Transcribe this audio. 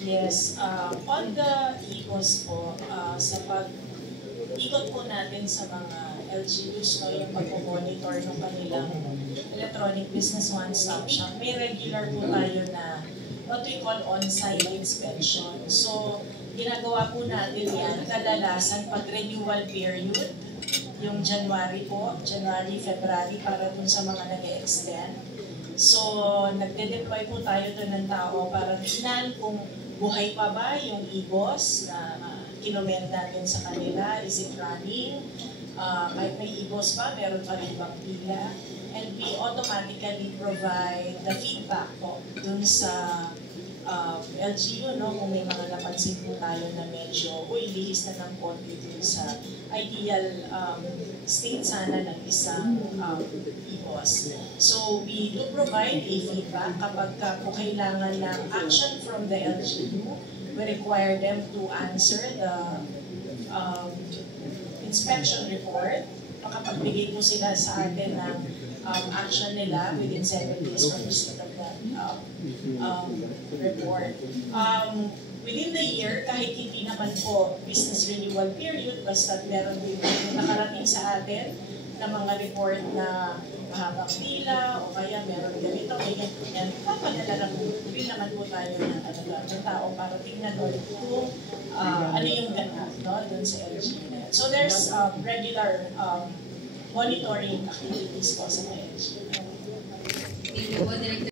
Yes, on the ECOS po, sa pag-ikot po natin sa mga LGUs, no, yung pag-monitor ng kanilang electronic business one-stop shop, may regular po tayo na what we call on-site inspection. So, ginagawa po natin yan kadalasan pag-renewal period, yung January po, January, February, para dun sa mga nag-extend. So, nagde-deploy po tayo doon ng tao para tignan kung buhay pa ba yung EBOS na kinoment natin sa kanila. Is it running? Kahit may EBOS pa, meron pa rin bang pila? And we automatically provide the feedback po dun sa LGU, no? Kung may mga napansin po tayo na medyo, lihis na ng konti dun sa ideal state sana ng isang EBOS. So we do provide a feedback kapag po kailangan ng action from the LGU. We require them to answer the inspection report. Makapagbigay po sila sa atin ng action nila within 7 days from receipt of that report. Within the year, kahit hindi naman po business renewal period, basta meron din nakarating sa atin na mga report na mahabang pila o kaya meron ganito, ganyan, papadala lang po rin naman po tayo ng tao para tingnan ulit kung ano yung ganap, no, dun sa LGU. So there's regular monitoring activities po sa LGU.